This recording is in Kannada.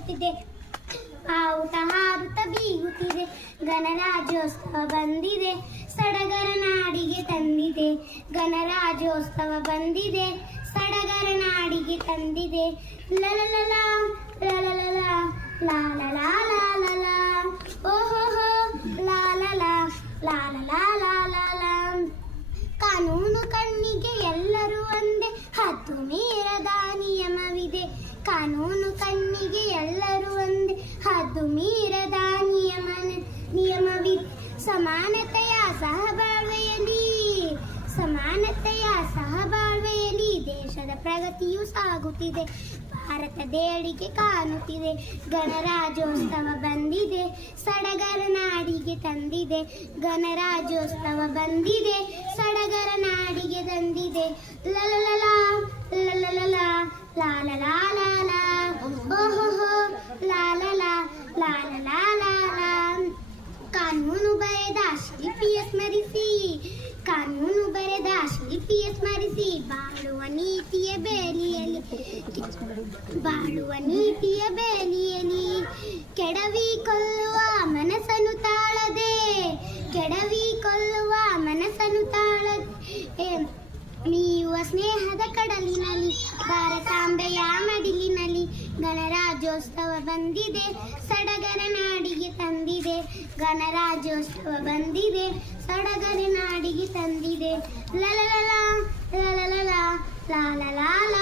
ಹೇಳುತ್ತಿದೆ. ಆವುಟ ಹಾರುತ್ತ ಬೀಗುತ್ತಿದೆ, ಗಣರಾಜ್ಯೋತ್ಸವ ಬಂದಿದೆ, ಸಡಗರ ನಾಡಿಗೆ ತಂದಿದೆ. ಗಣರಾಜ್ಯೋತ್ಸವ ಬಂದಿದೆ, ಸಡಗರ ನಾಡಿಗೆ ತಂದಿದೆ. ಲಲಲಲ ಲಲಲಲ ಲಾಲಲಾಲಲ ಓಹೋ ಲಾಲಲ ಲಾಲಲಾಲಲ. ಕಾನೂನು ಕಣ್ಣಿಗೆ ಎಲ್ಲರೂ ಒಂದೇ, ಹದ್ದು ಮೀರದ ನಿಯಮವಿದೆ. ಕಾನೂನು ಕಣ್ಣಿಗೆ ಎಲ್ಲರೂ ಒಂದೇ, ಹದ್ದು ಮೀರದ ನಿಯಮವಿದೆ. ಸಮಾನತೆಯ ಸಹಬಾಳ್ವೆಯಲ್ಲಿ ದೇಶದ ಪ್ರಗತಿಯು ಸಾಗುತ್ತಿದೆ, ಭಾರತದೇಳಿಗೆ ಕಾಣುತ್ತಿದೆ. ಗಣರಾಜ್ಯೋತ್ಸವ ಬಂದಿದೆ, ಸಡಗರ ನಾಡಿಗೆ ತಂದಿದೆ. ಗಣರಾಜ್ಯೋತ್ಸವ ಬಂದಿದೆ, ಸಡಗರ ನಾಡಿಗೆ ತಂದಿದೆ. ಲಲಲಲ ಲಲಲಲ ಲಾಲಲಾಲಲ ಓಹೋ ಲಾಲಲ ಲಾಲಲಾಲಲ. ಕಾನೂನು ಬರೆದ ಶಿಲ್ಪಿಯ ಸ್ಮರಿಸಿ, ಕಾನೂನು ಬರೆದ ಶಿಲ್ಪಿಯ ಸ್ಮರಿಸಿ, ಬಾಳುವ ನೀತಿಯ ಬೇಲಿಯಲ್ಲಿ ಕೆಡವಿ ಕೊಲ್ಲುವ ಮನಸ್ಸನ್ನು ತಾಳದೆ ಮೀಯುವ ಸ್ನೇಹದ ಕಡಲಿನಲ್ಲಿ, ಭಾರತಾಂಬೆಯ ಮಡಿಲಿನಲ್ಲಿ. ಗಣರಾಜ್ಯೋತ್ಸವ ಬಂದಿದೆ, ಸಡಗರ ನಾಡಿಗೆ ತಂದಿದೆ. ಗಣರಾಜ್ಯೋತ್ಸವ ಬಂದಿದೆ, ಸಡಗರ ನಾಡಿಗೆ ತಂದಿದೆ. ಲಲಲಲ ಲಲಲಲ ಲಾಲಲಾಲ